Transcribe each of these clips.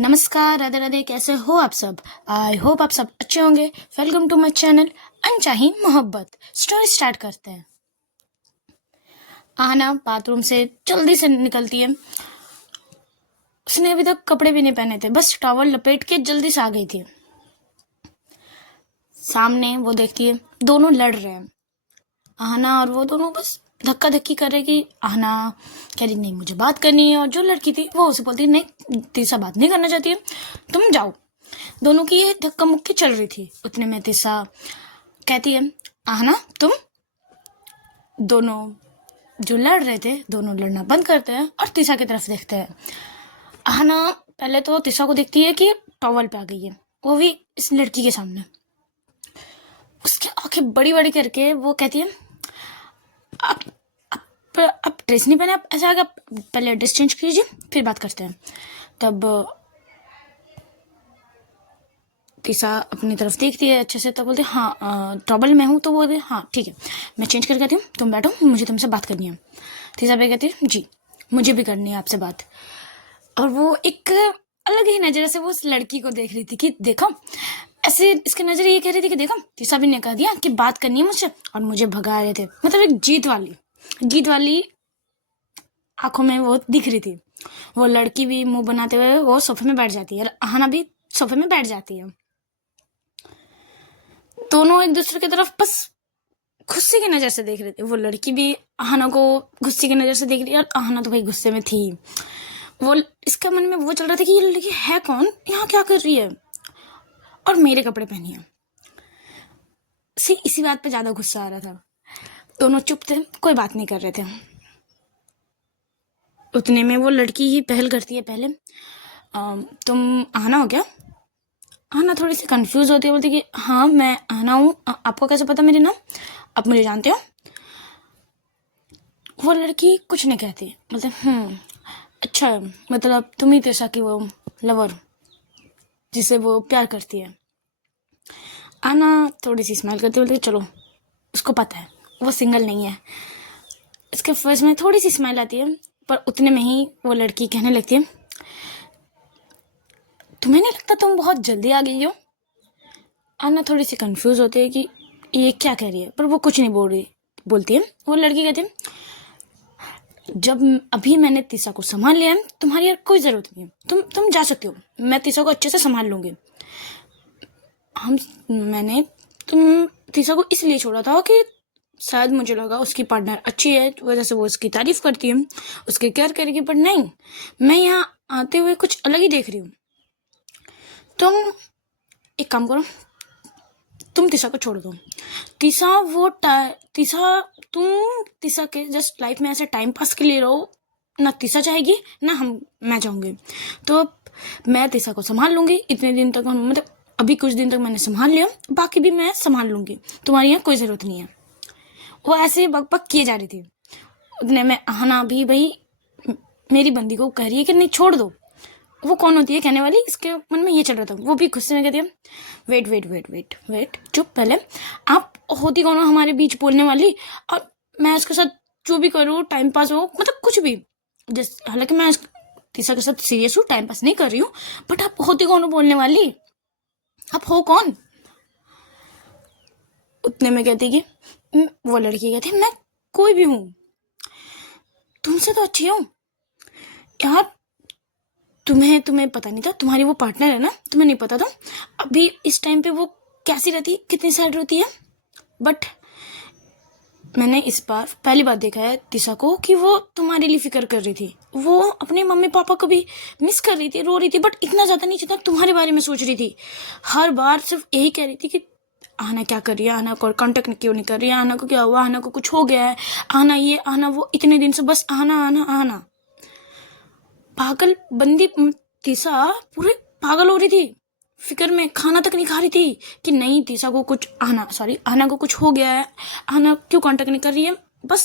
नमस्कार, राधे राधे। कैसे हो आप सब? आई होप आप सब अच्छे होंगे। वेलकम टू माई चैनल अनचाही मोहब्बत। स्टोरी स्टार्ट करते हैं। आहना बाथरूम से जल्दी से निकलती है। उसने अभी तक कपड़े भी नहीं पहने थे, बस टॉवल लपेट के जल्दी से आ गई थी। सामने वो देखती है दोनों लड़ रहे हैं, आहना और वो दोनों बस धक्का धक्की कर रहे कि आहना कह रही नहीं मुझे बात करनी है, और जो लड़की थी वो उसे बोलती नहीं तीसरा बात नहीं करना चाहती है, तुम जाओ। दोनों की ये धक्का मुक्की चल रही थी। उतने में तीसा कहती है आहना तुम। दोनों जो लड़ रहे थे दोनों लड़ना बंद करते हैं और तीसा की तरफ देखते हैं। आहना पहले तो तीसा को देखती है कि टॉवल पे आ गई है, वो भी इस लड़की के सामने। उसकी आंखें बड़ी बड़ी करके वो कहती है आप ड्रेस नहीं पहने, आप ऐसा आगे पहले ड्रेस चेंज कीजिए फिर बात करते हैं। तब तीसा अपनी तरफ देखती है अच्छे से, तब बोलती है हाँ ट्रबल में हूँ, तो बोलती है हाँ ठीक है मैं चेंज करके आती हूँ, तुम बैठो मुझे तुमसे बात करनी है। तीसा भी कहती है जी मुझे भी करनी है आपसे बात। और वो एक अलग ही नजर से वो उस लड़की को देख रही थी कि देखो, ऐसे इसकी नजर ये कह रही थी कि देखो तीसा भी ने कह दिया कि बात करनी है मुझसे और मुझे भगा रहे थे। मतलब एक जीत वाली आंखों में वो दिख रही थी। वो लड़की भी मुंह बनाते हुए वो सोफे में बैठ जाती है और आहना भी सोफे में बैठ जाती है। दोनों एक दूसरे की तरफ बस गुस्से की नजर से देख रहे थे। वो लड़की भी आहना को गुस्से की नजर से देख रही है और आहना तो भाई गुस्से में थी। वो इसका मन में वो चल रहा था कि ये लड़की है कौन, यहाँ क्या कर रही है और मेरे कपड़े पहनी है। इसी बात पे ज्यादा गुस्सा आ रहा था। दोनों चुप थे, कोई बात नहीं कर रहे थे। उतने में वो लड़की ही पहल करती है पहले, तुम आहना हो क्या? आहना थोड़ी सी कंफ्यूज होती है, बोलती कि हाँ मैं आहना हूँ, आपको कैसे पता मेरे नाम, आप मुझे जानते हो? वो लड़की कुछ नहीं कहती, बोलते अच्छा मतलब तुम ही तीसा की वो लवर जिसे वो प्यार करती है। आना थोड़ी सी स्माइल करती बोलती चलो उसको पता है वो सिंगल नहीं है। इसके फर्स्ट में थोड़ी सी स्माइल आती है, पर उतने में ही वो लड़की कहने लगती है तुम्हें नहीं लगता तुम बहुत जल्दी आ गई हो? आना थोड़ी सी कंफ्यूज होती है कि ये क्या कह रही है, पर वो कुछ नहीं बोलती है। वो लड़की कहती है जब अभी मैंने तीसा को संभाल लिया है तुम्हारी यार कोई जरूरत नहीं है, तुम जा सकती हो, मैं तीसा को अच्छे से संभाल लूंगी। मैंने तुम तीसा को इसलिए छोड़ा था कि शायद मुझे लगा उसकी पार्टनर अच्छी है, वजह से वो उसकी तारीफ करती है, उसकी केयर करेगी, पर नहीं, मैं यहाँ आते हुए कुछ अलग ही देख रही हूँ। तुम एक काम करो, तुम तीसा को छोड़ दो। तुम तीसा के जस्ट लाइफ में ऐसे टाइम पास के लिए रहो, ना तीसा चाहेगी ना मैं चाहूंगी, तो मैं तीसा को संभाल लूंगी। इतने दिन तक मतलब अभी कुछ दिन तक मैंने संभाल लिया, बाकी भी मैं संभाल लूंगी, तुम्हारी यहाँ कोई जरूरत नहीं है। वो ऐसे बकबक किए जा रही थी। उतने में आहना भी भाई मेरी बंदी को कह रही है कि नहीं छोड़ दो, वो कौन होती है कहने वाली, इसके मन में ये चल रहा था। वो भी गुस्से में कहती है wait wait wait wait wait चुप, पहले आप होती कौन हो हमारे बीच बोलने वाली, और मैं इसके साथ जो भी करूँ टाइम पास हो मतलब कुछ भी, जैसे हालांकि मैं तीसरा के साथ सीरियस हूँ, टाइम पास नहीं कर रही हूँ, बट आप होती कौन हो बोलने वाली, आप हो कौन? उतने में कहती कि वो लड़की कहती मैं कोई भी हूँ, तुमसे तो अच्छी हूँ यार। तुम्हें पता नहीं था तुम्हारी वो पार्टनर है ना, तुम्हें नहीं पता था अभी इस टाइम पे वो कैसी रहती, कितनी सैड होती है। बट मैंने इस बार पहली बार देखा है तीसा को कि वो तुम्हारे लिए फिक्र कर रही थी, वो अपने मम्मी पापा को भी मिस कर रही थी, रो रही थी, बट इतना ज्यादा नहीं जितना तुम्हारे बारे में सोच रही थी। हर बार सिर्फ यही कह रही थी कि आना क्या कर रही है, आना को कांटेक्ट क्यों नहीं कर रही है, आना को क्या हुआ, आना को कुछ हो गया है, आना ये आना वो, इतने दिन से बस आना आना आना। पागल बंदी तीसा पूरे पागल हो रही थी, फिक्र में खाना तक नहीं खा रही थी कि नहीं तीसा को कुछ आना को कुछ हो गया है, आना क्यों कांटेक्ट नहीं कर रही है। बस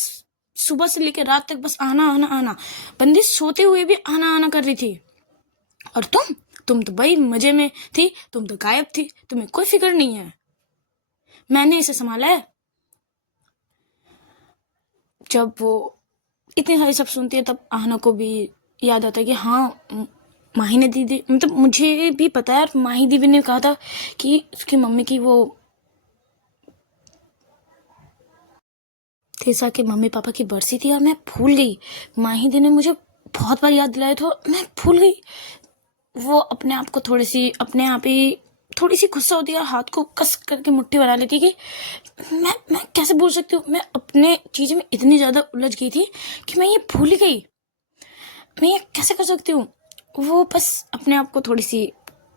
सुबह से लेकर रात तक बस आना आना आना, बंदी सोते हुए भी आना आना कर रही थी। और तुम तो भाई मजे में थी, तुम तो गायब थी, तुम्हें कोई फिक्र नहीं है, मैंने इसे संभाला है। जब वो इतनी सारी सब सुनती है तब आहना को भी याद आता है कि हाँ माही ने दीदी, मतलब मुझे भी पता है, माही दीदी ने कहा था कि उसकी मम्मी की वो तीसा के मम्मी पापा की बरसी थी और मैं भूल गई। माही दी ने मुझे बहुत बार याद दिलाया तो मैं भूल गई। वो अपने आप को अपने आप ही थोड़ी सी गुस्सा होती है और हाथ को कस करके मुट्ठी बना लेती कि मैं कैसे भूल सकती हूँ। मैं अपने चीज में इतनी ज्यादा उलझ गई थी कि मैं ये भूल ही गई। मैं ये कैसे कर सकती हूँ। वो बस अपने आप को थोड़ी सी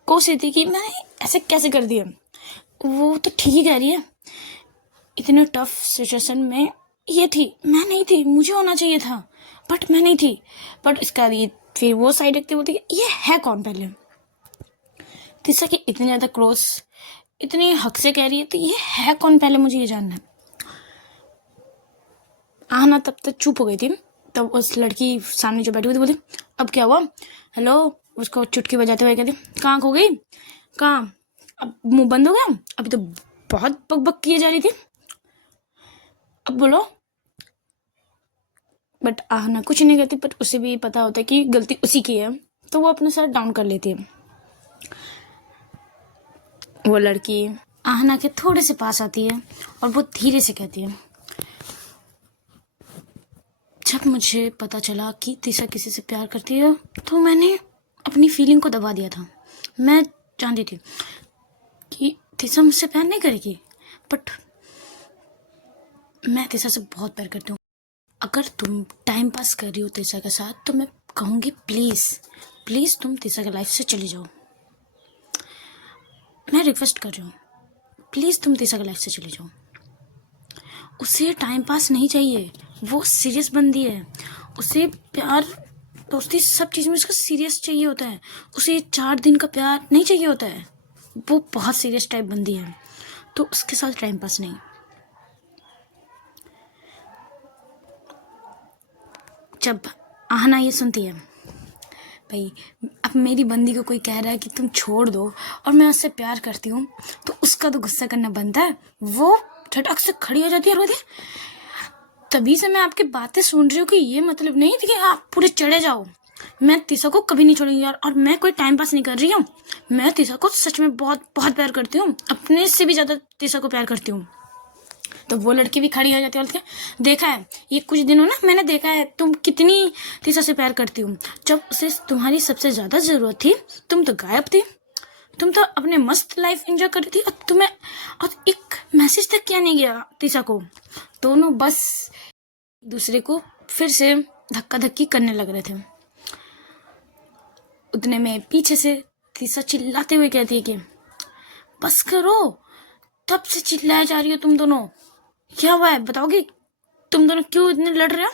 कोस रही थी कि मैंने ऐसे कैसे कर दिया। वो तो ठीक ही कह रही है, इतने टफ सिचुएशन में ये थी, मैं नहीं थी, मुझे होना चाहिए था बट मैं नहीं थी। बट इसका ये फिर वो साइड रखती बोलती है ये है कौन पहले। तीसरा की इतनी ज्यादा क्लोज, इतनी हक से कह रही है तो ये है कौन पहले, मुझे ये जानना है। आहना तब तक चुप हो गई थी। तब उस लड़की सामने जो बैठी हुई थी बोलती अब क्या हुआ, हेलो, उसको चुटकी बजाते हुए कहती कहाँ खो गई, कहाँ, अब मुंह बंद हो गया, अभी तो बहुत बक बक किए जा रही थी, अब बोलो। बट आहना कुछ नहीं कहती, बट उसे भी पता होता है कि गलती उसी की है, तो वो अपना सर डाउन कर लेती है। वो लड़की आहना के थोड़े से पास आती है और वो धीरे से कहती है जब मुझे पता चला कि तीसा किसी से प्यार करती है तो मैंने अपनी फीलिंग को दबा दिया था। मैं जानती थी कि तीसा मुझसे प्यार नहीं करेगी, बट मैं तीसा से बहुत प्यार करती हूँ। अगर तुम टाइम पास कर रही हो तीसा के साथ तो मैं कहूँगी प्लीज़ प्लीज़ तुम तीसा के लाइफ से चली जाओ। मैं रिक्वेस्ट कर रही हूँ, प्लीज़ तुम तीसा के लाइफ से चली जाओ। उसे टाइम पास नहीं चाहिए, वो सीरियस बंदी है, उसे प्यार दोस्ती सब चीज़ में उसका सीरियस चाहिए होता है। उसे 4 दिन का प्यार नहीं चाहिए होता है, वो बहुत सीरियस टाइप बंदी है, तो उसके साथ टाइम पास नहीं। जब आहना ये सुनती है भाई अब मेरी बंदी को कोई कह रहा है कि तुम छोड़ दो और मैं उससे प्यार करती हूँ, तो उसका तो गुस्सा करना बनता है। वो झटक से खड़ी हो जाती है और बोलती तभी से मैं आपकी बातें सुन रही हूँ कि ये मतलब नहीं थी कि आप पूरे चढ़े जाओ। मैं तीसा को कभी नहीं छोड़ूंगी यार, और मैं कोई टाइम पास नहीं कर रही हूँ। मैं तीसा को सच में बहुत बहुत प्यार करती हूँ, अपने से भी ज्यादा तीसा को प्यार करती हूँ। तो वो लड़की भी खड़ी हो जाती है और देखा है ये कुछ दिनों ना मैंने देखा है तुम कितनी तीसा से प्यार करती हूँ। जब उसे तुम्हारी सबसे ज्यादा जरूरत थी तुम तो गायब थी, तुम तो अपने मस्त लाइफ एंजॉय कर रही थी, और तुम्हें और एक मैसेज तक क्या नहीं गया तीसा को। दोनों बस दूसरे को फिर से धक्का धक्की करने लग रहे थे। उतने में पीछे से तीसा चिल्लाते हुए कहती है कि बस करो, तब से चिल्लाए जा रही हो तुम दोनों, क्या हुआ है बताओगी, तुम दोनों क्यों इतने लड़ रहे हो।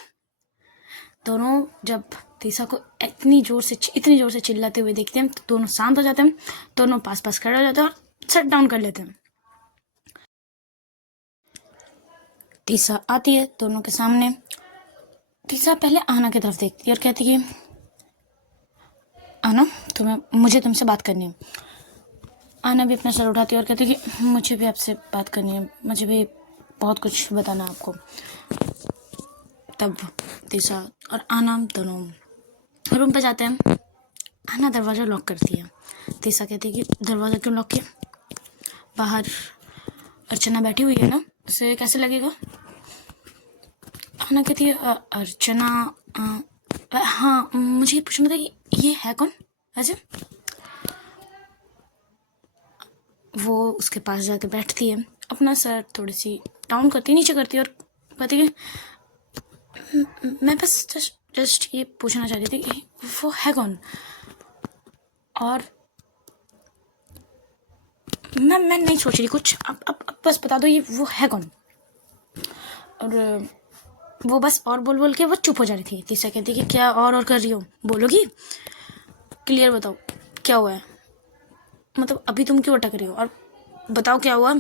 दोनों जब तीसा को इतनी जोर से चिल्लाते हुए देखते हैं तो दोनों शांत हो जाते हैं, दोनों पास पास खड़े हो जाते हैं और शट डाउन कर लेते हैं। तीसा आती है दोनों के सामने। तीसा पहले आना की तरफ देखती है और कहती है आना मुझे तुमसे बात करनी है। आना भी अपना सर उठाती है और कहती है कि मुझे भी आपसे बात करनी है, मुझे भी बहुत कुछ बताना है आपको। तब तीसा और आना दोनों रूम पे जाते हैं। आना दरवाज़ा लॉक करती है। तीसा कहती है कि दरवाज़ा क्यों लॉक किया, बाहर अर्चना बैठी हुई है ना, उसे कैसे लगेगा। आना कहती है अर्चना हाँ मुझे पूछना था कि ये है कौन वैसे। वो उसके पास जाके बैठती है, अपना सर थोड़ी सी डाउन करती नीचे करती है और कहती है मैं बस जस्ट ये पूछना चाह रही थी कि वो है कौन, और मैं नहीं सोच रही कुछ, अब बस बता दो ये वो है कौन। और वो बस और बोल के वो चुप हो जा रही थी। तीसरा कहती कि क्या और कर रही हो, बोलोगी, क्लियर बताओ क्या हुआ है, मतलब अभी तुम क्यों अटक रही हो, और बताओ क्या हुआ।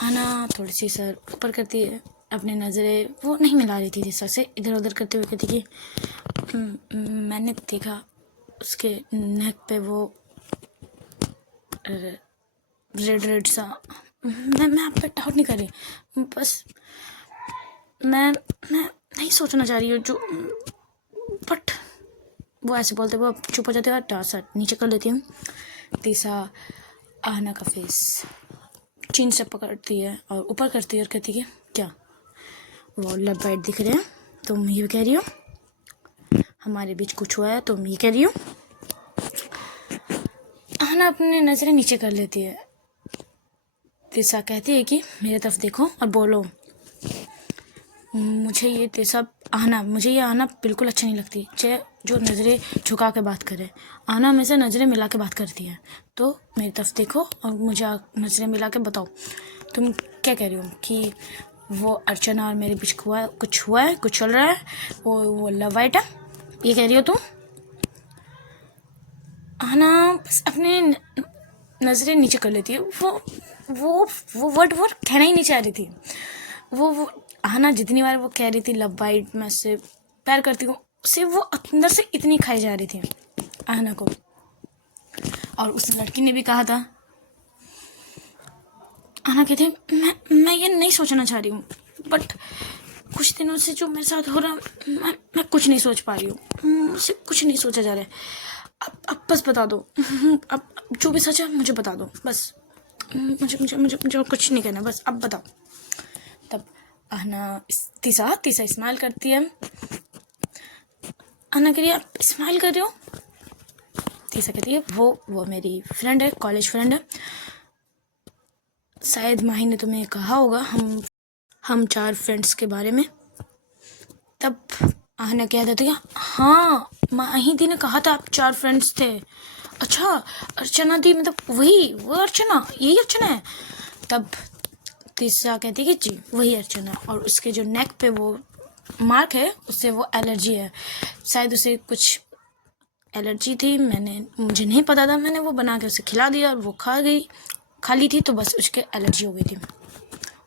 आना थोड़ी सी सर ऊपर करती है, अपनी नज़रें वो नहीं मिला रही थी तीसरा से, इधर उधर करते हुए कहती कि मैंने देखा उसके नेक पे वो रेड सा, मैं आप पे डाउट नहीं कर रही, बस मैं नहीं सोचना चाह रही हूँ जो, बट वो ऐसे बोलते वो चुप हो जाते हैं और टासा नीचे कर लेती हूँ। तीसरा आहना का फेस चीन से पकड़ती है और ऊपर करती है और कहती है क्या वो लव बाइट दिख रहे हैं, तुम ये कह रही हो हमारे बीच कुछ हुआ है, तुम ये कह रही हो। आहना अपनी नजरें नीचे कर लेती है। तीसरा कहती है कि मेरे तरफ देखो और बोलो। मुझे ये आहना बिल्कुल अच्छा नहीं लगती, चाहे जो नज़रें झुका के बात करे। आहना हमेशा नज़रें मिला के बात करती है। तो मेरी तरफ देखो और मुझे नज़रें मिला के बताओ तुम क्या कह रही हो कि वो अर्चना और मेरे बीच कुछ हुआ है, कुछ चल रहा है, वो लव वाइट है, ये कह रही हो तुम। आहना बस अपने नज़रें नीचे कर लेती है। वो वर्ड कहना ही नहीं चाह रही थी। वो आहना जितनी बार वो कह रही थी लव बाइट मैं उससे प्यार करती हूँ, उसे वो अंदर से इतनी खाई जा रही थी आहना को। और उस लड़की ने भी कहा था, आहना कहती है मैं ये नहीं सोचना चाह रही हूँ, बट कुछ दिनों से जो मेरे साथ हो रहा मैं कुछ नहीं सोच पा रही हूँ, मुझसे कुछ नहीं सोचा जा रहा है। अब बस बता दो, अब जो भी सच है मुझे बता दो बस। मुझे मुझे मुझे मुझे कुछ नहीं कहना, बस अब बताओ। तब आहना तीसा स्माइल करती है। आहना कह रही है आप स्माइल कर रहे हो। तीसा कहती है वो मेरी फ्रेंड है, कॉलेज फ्रेंड है। शायद माही ने तुम्हें कहा होगा हम 4 फ्रेंड्स के बारे में। तब आहना कह देती है हाँ माही दी ने कहा था आप 4 फ्रेंड्स थे। अच्छा अर्चना दी मतलब वो अर्चना, यही अर्चना है। तब तीसरा कहती है कि जी वही अर्चना, और उसके जो नेक पे वो मार्क है उससे वो एलर्जी है। शायद उसे कुछ एलर्जी थी, मुझे नहीं पता था, मैंने वो बना के उसे खिला दिया और वो खा ली थी, तो बस उसके एलर्जी हो गई थी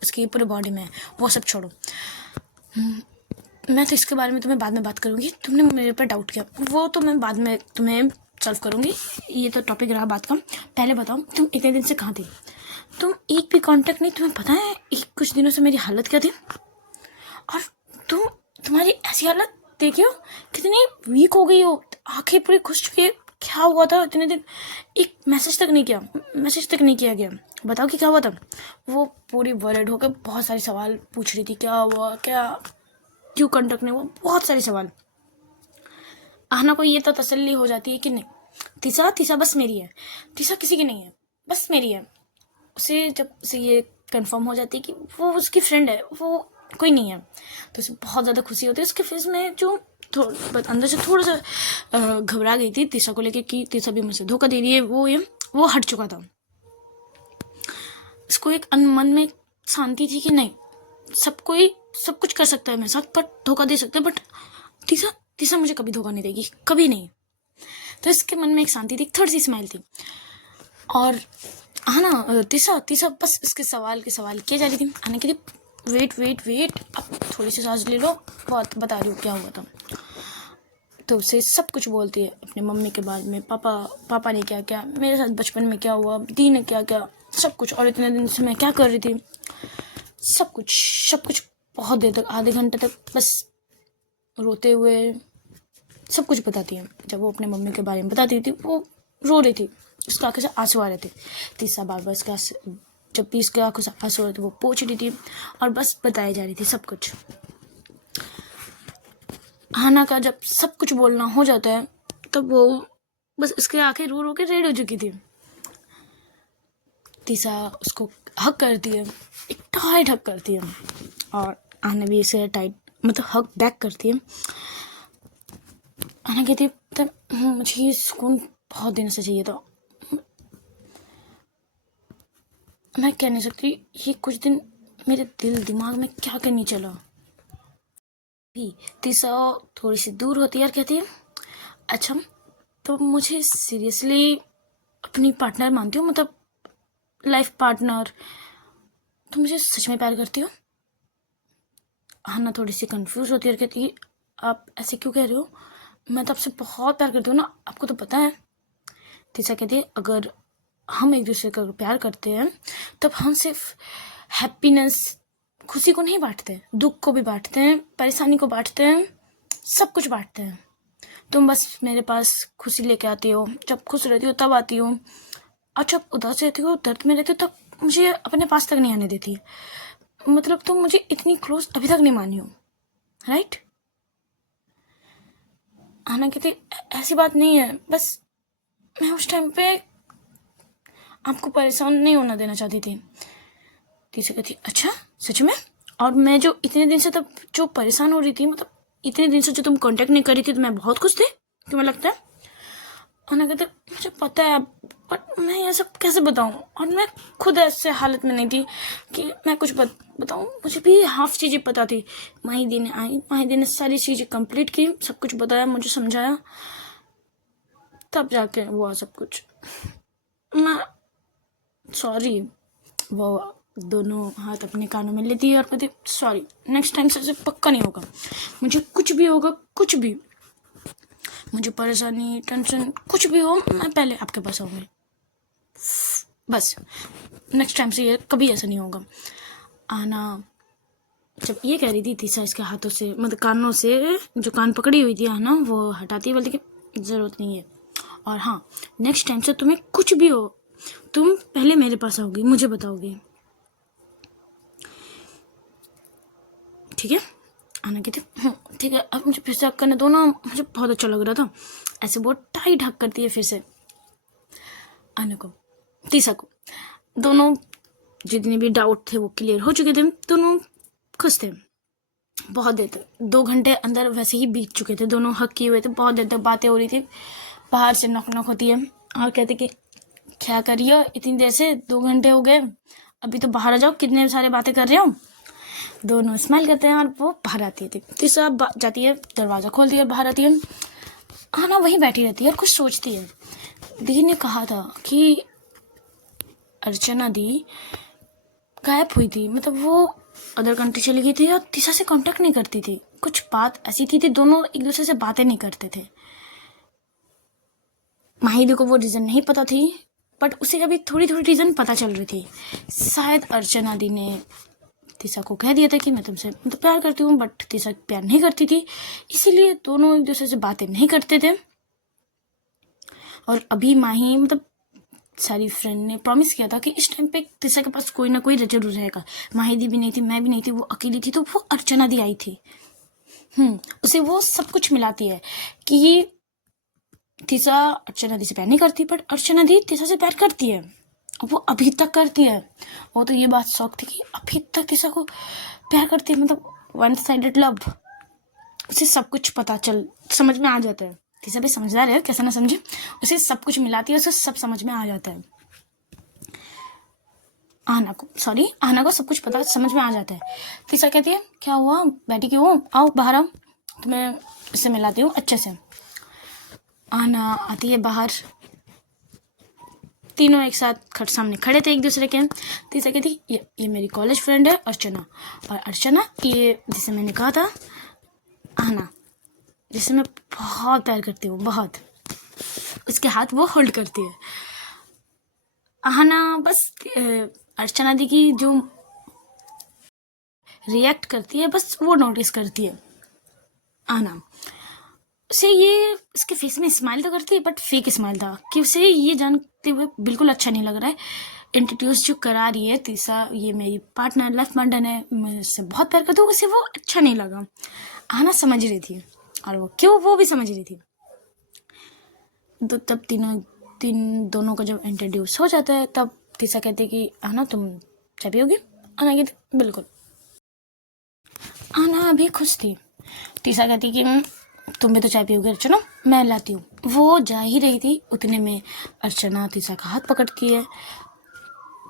उसकी पूरे बॉडी में। वो सब छोड़ो, मैं तो इसके बारे में तुम्हें बाद में बात करूँगी। तुमने मेरे पर डाउट किया, वो तो मैं बाद में तुम्हें सॉल्व करूँगी। ये तो टॉपिक रहा बात का। पहले बताओ तुम इतने दिन से कहाँ थी? तुम एक भी कांटेक्ट नहीं, तुम्हें पता है कुछ दिनों से मेरी हालत क्या थी? और तुम्हारी ऐसी हालत देखियो, कितनी वीक हो गई हो, आंखें पूरी खुश चुकी है। क्या हुआ था इतने दिन? एक मैसेज तक नहीं किया गया। बताओ कि क्या हुआ था? वो पूरी वर्ड होकर बहुत सारे सवाल पूछ रही थी, क्या हुआ, क्या क्यों कांटेक्ट नहीं हुआ, बहुत सारे सवाल। आहना को ये तो तसल्ली हो जाती है कि नहीं तीसा बस मेरी है, तीसा किसी की नहीं है, बस मेरी है। उसे जब उसे ये कंफर्म हो जाती है कि वो उसकी फ्रेंड है, वो कोई नहीं है, तो उसे बहुत ज़्यादा खुशी होती है। उसके फेस में जो अंदर से थोड़ा सा घबरा गई थी तीसा को लेके कि तीसा भी मुझसे धोखा दे रही है, वो हट चुका था। इसको एक मन में शांति थी कि नहीं सब कुछ कर सकता है मेरे साथ, पर धोखा दे सकता है, बट तीसा मुझे कभी धोखा नहीं देगी, कभी नहीं। तो इसके मन में एक शांति थी, थोड़ी सी स्माइल थी। और हाँ तीसा बस इसके सवाल किए जा रही थी। आने के लिए वेट अब थोड़ी सी सांस ले लो, बहुत बता रही हूँ क्या हुआ था। तो उसे सब कुछ बोलती है अपने मम्मी के बारे में, पापा ने क्या क्या, मेरे साथ बचपन में क्या हुआ, दी ने क्या क्या, सब कुछ, और इतने दिन से मैं क्या कर रही थी, सब कुछ बहुत देर तक, आधे घंटे तक बस रोते हुए सब कुछ बताती है। जब वो अपने मम्मी के बारे में बताती थी, वो रो रही थी, उसकी आंखों से आंसू आ रहे थे। तीसरा बार जब भी इसके आंखों से आंसू आ रहे थे, वो पोंछ रही थी और बस बताई जा रही थी सब कुछ। आहना का जब सब कुछ बोलना हो जाता है, तब वो बस इसके आंखें रो रो के रेड हो चुकी थी। तीसरा उसको हक करती है, एक टाइट हक करती है, और आहना भी इसे टाइट मतलब हक बैक करती है। आहना कहती है मुझे ये सुकून बहुत दिन से चाहिए था, मैं कह नहीं सकती ये कुछ दिन मेरे दिल दिमाग में क्या नहीं चला। तीसरा थोड़ी सी दूर होती है और कहती है अच्छा तो मुझे सीरियसली अपनी पार्टनर मानती हो, मतलब लाइफ पार्टनर, तो मुझे सच में प्यार करती हो? अन्ना थोड़ी सी कंफ्यूज होती है और कहती है आप ऐसे क्यों कह रहे हो, मैं तो आपसे बहुत प्यार करती हूँ ना, आपको तो पता है। तीसरा कहती है अगर हम एक दूसरे को प्यार करते हैं तब हम सिर्फ हैप्पीनेस, खुशी को नहीं बांटते, दुख को भी बांटते हैं, परेशानी को बांटते हैं, सब कुछ बांटते हैं। तुम बस मेरे पास खुशी लेके आती हो, जब खुश रहती हो तब आती हो, और जब उदास रहती हो, दर्द में रहती हो, तब मुझे अपने पास तक नहीं आने देती। मतलब तुम मुझे इतनी क्लोज अभी तक नहीं मानी हो, राइट? आना कहती ऐसी बात नहीं है, बस मैं उस टाइम पे आपको परेशान नहीं होना देना चाहती थी। तीसरी कहती अच्छा सच में? और मैं जो इतने दिन से तब जो परेशान हो रही थी, मतलब इतने दिन से जो तुम कांटेक्ट नहीं कर रही थी, तो मैं बहुत खुश थी, तुम्हें लगता है? और कहते मुझे पता है, बट मैं ये सब कैसे बताऊं, और मैं खुद ऐसे हालत में नहीं थी कि मैं कुछ बताऊं। मुझे भी हाफ चीज़ें पता थी। माहिदी ने आई, माहिदी ने सारी चीज़ें कंप्लीट की, सब कुछ बताया, मुझे समझाया, तब जाके हुआ सब कुछ। मैं सॉरी। वो दोनों हाथ अपने कानों में लेती है और कहती सॉरी, नेक्स्ट टाइम से ऐसे पक्का नहीं होगा। मुझे कुछ भी होगा, कुछ भी, मुझे परेशानी, टेंशन कुछ भी हो, मैं पहले आपके पास आऊँगी, बस नेक्स्ट टाइम से ये कभी ऐसा नहीं होगा। आना जब ये कह रही थी, तीसरा इसके हाथों से, मतलब कानों से जो कान पकड़ी हुई थी आना, वो हटाती है, बोलती कि ज़रूरत नहीं है, और हाँ नेक्स्ट टाइम से तुम्हें कुछ भी हो, तुम पहले मेरे पास आओगी, मुझे बताओगी, ठीक है? आना कहती ठीक है, अब मुझे फिर से हक करने दो ना, मुझे बहुत अच्छा लग रहा था। ऐसे बहुत टाइट हक करती है फिर से आना को, तीसरा को। दोनों जितने भी डाउट थे वो क्लियर हो चुके थे, दोनों खुश थे। बहुत देर तक, 2 घंटे अंदर वैसे ही बीत चुके थे, दोनों हक किए हुए थे, बहुत देर तक बातें हो रही थी। बाहर से नॉक नॉक होती है और कहते कि क्या कर रही हो इतनी देर से, 2 घंटे हो गए, अभी तो बाहर आ जाओ, कितने सारे बातें कर रहे हो। दोनों स्माइल करते हैं और वो बाहर आती है। तीसरा जाती है, दरवाज़ा खोलती है, बाहर आती है। आना वहीं बैठी रहती है और कुछ सोचती है। दी ने कहा था कि अर्चना दी गायब हुई थी, मतलब वो अदर कंट्री चली गई थी और तीसरा से कांटेक्ट नहीं करती थी। कुछ बात ऐसी थी दोनों एक दूसरे से बातें नहीं करते थे। माहिदी को वो रीज़न नहीं पता थी, बट उसे अभी थोड़ी थोड़ी रीज़न पता चल रही थी। शायद अर्चना दी ने तीसा को कह दिया था कि मैं तुमसे मतलब प्यार करती हूँ, बट तीसा प्यार नहीं करती थी, इसीलिए दोनों एक दूसरे से बातें नहीं करते थे। और अभी माही मतलब सारी फ्रेंड ने प्रॉमिस किया था कि इस टाइम पे तीसा के पास कोई ना कोई जरूर रहेगा। माहिदी भी नहीं थी, मैं भी नहीं थी, वो अकेली थी, तो वो अर्चना दी आई थी। उसे वो सब कुछ मिलाती है कि तीसा अर्चना दी से प्यार नहीं करती, बट अर्चना दी तीसा से प्यार करती है, वो अभी तक करती है। वो तो ये बात शौक थी कि अभी तक तीसा को प्यार करती है, मतलब वन साइडेड लव। उसे सब कुछ पता समझ में आ जाता है। तीसा भी समझदार है, कैसा ना समझे, उसे सब कुछ मिलाती है, उसे सब समझ में आ जाता है। आना को सब कुछ पता समझ में आ जाता है। तीसा कहती है क्या हुआ, बैठी क्यों हो, आओ बाहर आओ, तुम्हें इससे मिलाती हूँ अच्छे से। आना आती है बाहर, तीनों एक साथ खट सामने खड़े थे एक दूसरे के। तीसरा कहती ये मेरी कॉलेज फ्रेंड है अर्चना, और अर्चना ये जिसे मैंने कहा था आना, जिसे मैं बहुत प्यार करती हूँ, बहुत। उसके हाथ वो होल्ड करती है। आना बस अर्चना दी की जो रिएक्ट करती है बस वो नोटिस करती है। आना उसे ये उसके फेस में स्माइल तो करती है, बट फेक स्माइल था कि उसे ये जानते हुए बिल्कुल अच्छा नहीं लग रहा है। इंट्रोड्यूस जो करा रही है तीसरा, ये मेरी पार्टनर लाइफ पार्टनर है, मैं उससे बहुत प्यार करती हूँ, उसे वो अच्छा नहीं लगा। आना समझ रही थी, और वो क्यों वो भी समझ रही थी। तो तब दोनों का जब इंट्रोड्यूस हो जाता है, तब तीसरा कहते कि आना तुम चाय पियोगी? आना कहती बिल्कुल। आना अभी खुश थी। तीसरा कहती कि तुम भी तो चाय पियोगे अर्चना, मैं लाती हूँ। वो जा ही रही थी, उतने में अर्चना तीसरा का हाथ पकड़ती है।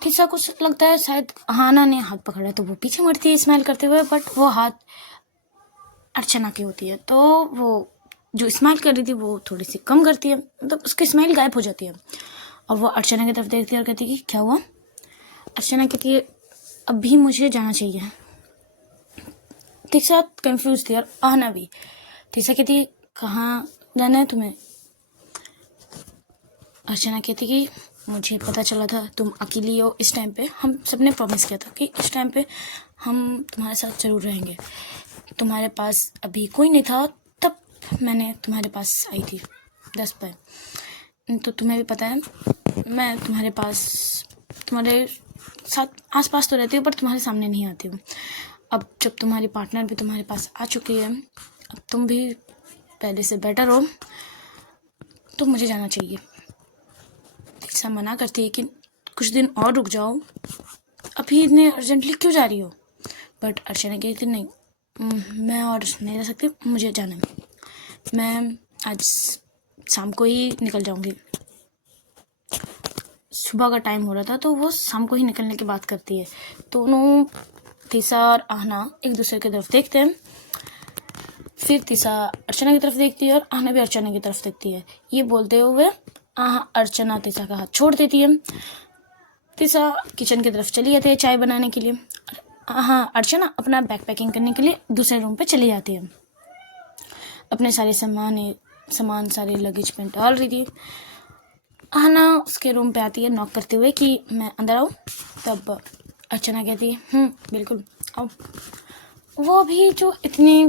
तीसरा कुछ लगता है शायद आना ने हाथ पकड़ा, तो वो पीछे मुड़ती है स्माइल करते हुए, बट वो हाथ अर्चना की होती है, तो वो जो स्माइल कर रही थी वो थोड़ी सी कम करती है, मतलब उसकी स्माइल गायब हो जाती है। और वो अर्चना की तरफ देखती है और कहती है कि क्या हुआ? अर्चना कहती है अभी मुझे जाना चाहिए। तीसरा कंफ्यूज थी और आना भी। तीसरा कहती है कहाँ जाना है तुम्हें? अर्चना कहती कि मुझे पता चला था तुम अकेली हो इस टाइम पे, हम सबने प्रॉमिस किया था कि इस टाइम पे हम तुम्हारे साथ जरूर रहेंगे। तुम्हारे पास अभी कोई नहीं था, तब मैंने तुम्हारे पास आई थी 10 पर, तो तुम्हें भी पता है मैं तुम्हारे साथ आसपास तो रहती हूँ पर तुम्हारे सामने नहीं आती हूँ। अब जब तुम्हारी पार्टनर भी तुम्हारे पास आ चुकी है, अब तुम भी पहले से बेटर हो, तो मुझे जाना चाहिए। ऐसा मना करती है कि कुछ दिन और रुक जाओ, अभी इतने अर्जेंटली क्यों जा रही हो? बट अर्चना कहती थी नहीं, मैं और नहीं रह सकती, मुझे जाना है। मैं आज शाम को ही निकल जाऊंगी। सुबह का टाइम हो रहा था तो वो शाम को ही निकलने की बात करती है। दोनों तीसा और आहना एक दूसरे की तरफ देखते हैं, फिर तीसा अर्चना की तरफ देखती है और आहना भी अर्चना की तरफ देखती है। ये बोलते हुए अर्चना तीसा का हाथ छोड़ देती है। तीसा किचन की तरफ चली जाती है चाय बनाने के लिए। अर्चना अपना बैग पैकिंग करने के लिए दूसरे रूम पे चली जाती है। अपने सारे सामान सारे लगेज में डाल रही थी। आहना उसके रूम पे आती है नॉक करते हुए कि मैं अंदर आऊँ। तब अर्चना कहती है बिल्कुल आओ। वो भी जो इतनी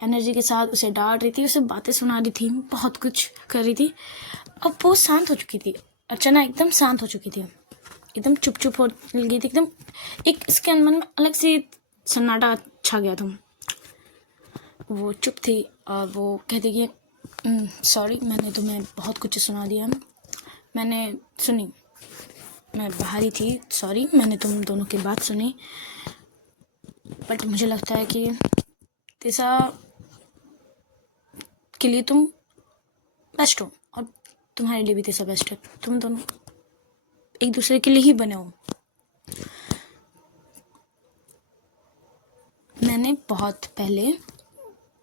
एनर्जी के साथ उसे डांट रही थी, उसे बातें सुना रही थी, बहुत कुछ कर रही थी, अब वो शांत हो चुकी थी। अर्चना एकदम शांत हो चुकी थी, एकदम चुप हो गई थी, एकदम एक इसके मन में अलग सी सन्नाटा छा गया था। वो चुप थी और वो कहती कि सॉरी, मैंने तुम्हें बहुत कुछ सुना दिया, मैंने सुनी, मैं बाहर ही थी, सॉरी, मैंने तुम दोनों की बात सुनी, बट मुझे लगता है कि तीसा के लिए तुम बेस्ट हो और तुम्हारे लिए भी तीसा बेस्ट है। तुम दोनों एक दूसरे के लिए ही बने हो। मैंने बहुत पहले,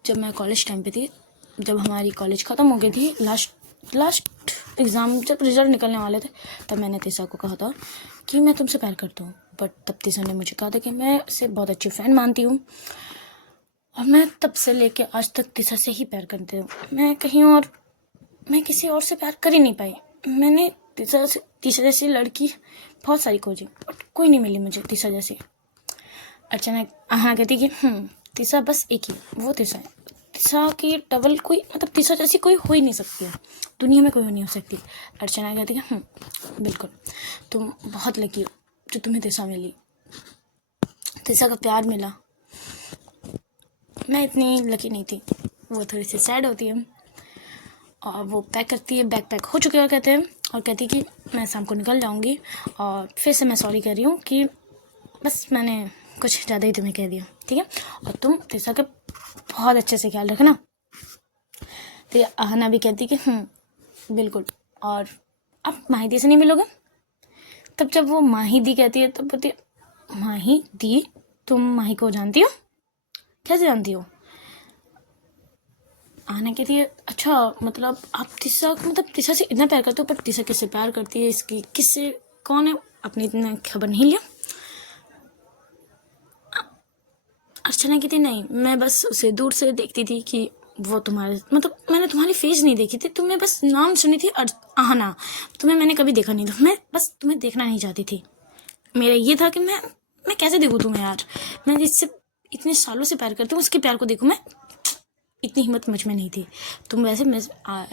जब मैं कॉलेज टाइम पे थी, जब हमारी कॉलेज ख़त्म हो गई थी, लास्ट एग्ज़ाम जब रिजल्ट निकलने वाले थे, तब मैंने तीसा को कहा था कि मैं तुमसे प्यार करता हूँ। बट तब तीसा ने मुझे कहा था कि मैं इसे बहुत अच्छी फ्रेंड मानती हूँ और मैं तब से लेके आज तक तीसा से ही प्यार करती हूँ। मैं किसी और से प्यार कर ही नहीं पाई। मैंने तीसा जैसी लड़की बहुत सारी खोजी बट कोई नहीं मिली मुझे तीसा जैसी। अर्चना कहती कि तीसा बस एक ही, वो तीसा है। तीसा की डबल कोई, मतलब तीसा जैसी कोई हो ही नहीं सकती है, दुनिया में कोई हो नहीं हो सकती। अर्चना कहती कि बिल्कुल, तुम बहुत लकी हो जो तुम्हें तीसा मिली, तीसा का प्यार मिला। मैं इतनी लकी नहीं थी। वो थोड़ी सी सैड होती है और वो पैक करती है, बैग पैक हो चुके हैं कहते हैं, और कहती कि मैं शाम को निकल जाऊंगी और फिर से मैं सॉरी कह रही हूँ कि बस मैंने कुछ ज़्यादा ही तुम्हें कह दिया, ठीक है, और तुम तीसा का बहुत अच्छे से ख्याल रखना। तो आहना भी कहती कि बिल्कुल, और अब माही से नहीं मिलोगे। तब जब वो माही दी कहती है तब बोलती है माही दी, तुम माही को जानती हो? कैसे जानती हो? आहना कहती है अच्छा, मतलब आप तीसा से इतना प्यार करते हो, पर तीसा किससे प्यार करती है, इसकी किससे, कौन है, अपनी इतना खबर नहीं लिया। अर्चना कहती नहीं, मैं बस उसे दूर से देखती थी कि वो तुम्हारे, मतलब मैंने तुम्हारी फेस नहीं देखी थी, तुम्हें बस नाम सुनी थी आहना, तुम्हें मैंने कभी देखा नहीं था, मैं बस तुम्हें देखना नहीं चाहती थी। मेरा ये था कि मैं कैसे देखूँ तुम्हें यार, मैं जिससे इतने सालों से प्यार करती हूँ उसके प्यार को देखूँ मैं, इतनी हिम्मत मुझ में नहीं थी। तुम वैसे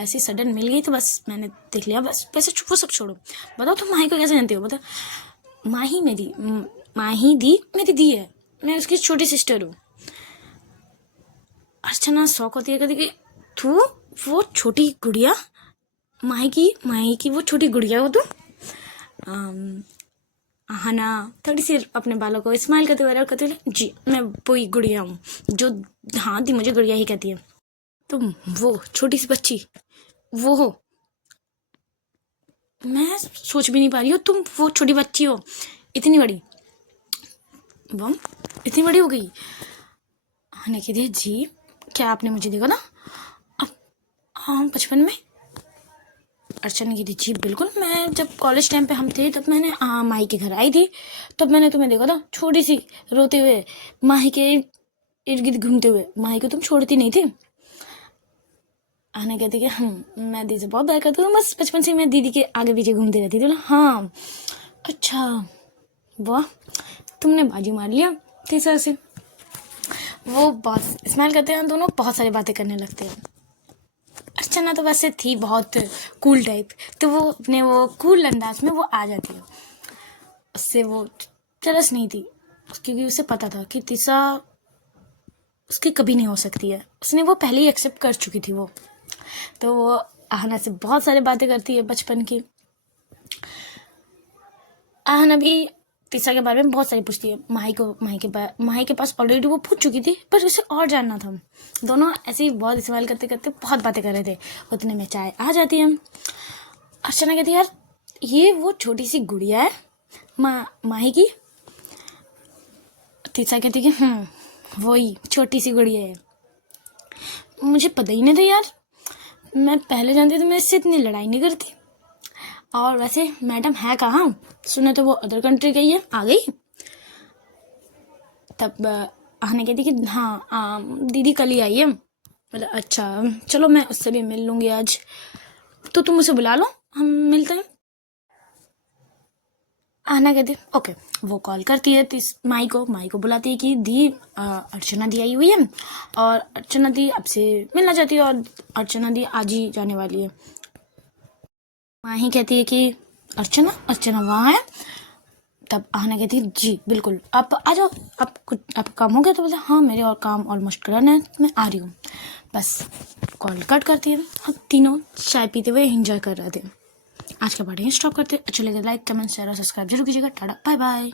ऐसी सडन मिल गई तो बस मैंने देख लिया, बस वैसे वो सब छोड़ो, बताओ तुम माही को कैसे जानती हो? बताओ। माही दी मेरी दी है, मैं उसकी छोटी सिस्टर हूँ। अर्चना शौक होती है कहती कि तू वो छोटी गुड़िया, माही की वो छोटी गुड़िया हो तू? आहना थोड़ी सी अपने बालों को स्माइल करते हुए कहती है जी मैं वही गुड़िया हूँ जो, हाँ दी मुझे गुड़िया ही कहती है। तुम वो छोटी सी बच्ची वो हो? मैं सोच भी नहीं पा रही हूँ, तुम वो छोटी बच्ची हो इतनी बड़ी, बम इतनी बड़ी हो गई। आहना कहती है जी क्या आपने मुझे देखा ना अब बचपन में? अर्चना की थी जी बिल्कुल, मैं जब कॉलेज टाइम पे हम थे तब मैंने माही के घर आई थी, तब मैंने तुम्हें देखा था छोटी सी रोते हुए माही के इर्द गिर्द घूमते हुए, माही को तुम छोड़ती नहीं थी। आहना कहती कि मैं दीदी से बहुत प्यार करती हूँ, बस बचपन से मैं दीदी के आगे पीछे घूमती रहती थी। हाँ अच्छा, वाह तुमने बाजी मार लिया तीसरा से। वो बहुत स्माइल करते हैं, दोनों बहुत सारी बातें करने लगते हैं। अर्चना तो वैसे थी बहुत कूल टाइप, तो वो अपने वो कूल अंदाज में वो आ जाती है। उससे वो चरस नहीं थी, क्योंकि उसे पता था कि तीसा उसकी कभी नहीं हो सकती है। उसने वो पहले ही एक्सेप्ट कर चुकी थी वो। तो वो आहना से बहुत सारी बातें करती है बचपन की। आहना भी तीसा के बारे में बहुत सारी पूछती है। माही के पास ऑलरेडी वो पूछ चुकी थी, पर उसे और जानना था। दोनों ऐसे ही बहुत इस्तेमाल करते करते बहुत बातें कर रहे थे। उतने में चाय आ जाती है। अर्चना कहती है, यार ये वो छोटी सी गुड़िया है माही की। तीसा कहती है कि वही छोटी सी गुड़िया है। मुझे पता ही नहीं था यार, मैं पहले जानती तो मैं इससे इतनी लड़ाई नहीं करती। और वैसे मैडम है कहाँ? सुना तो वो अदर कंट्री गई है, आ गई। तब आहना कहती कि हाँ दीदी कल ही आई है। मतलब अच्छा चलो मैं उससे भी मिल लूँगी आज, तो तुम उसे बुला लो, हम मिलते हैं। आहना कहती ओके। वो कॉल करती है माई को बुलाती है कि दी अर्चना दी आई हुई है और अर्चना दी आपसे मिलना चाहती है, और अर्चना दी आज ही जाने वाली है। माही कहती है कि अर्चना वहाँ है। तब आहना कहती है जी बिल्कुल, आप आ जाओ, आप काम हो गया? तो बोलते हाँ मेरे और काम ऑलमोस्ट डन है, मैं आ रही हूँ। बस कॉल कट करती है। हम तीनों चाय पीते हुए एंजॉय कर रहे थे। आज का पार्टी स्टॉप करते हैं। अच्छा लगे लाइक कमेंट शेयर और सब्सक्राइब जरूर कीजिएगा। Tata bye bye.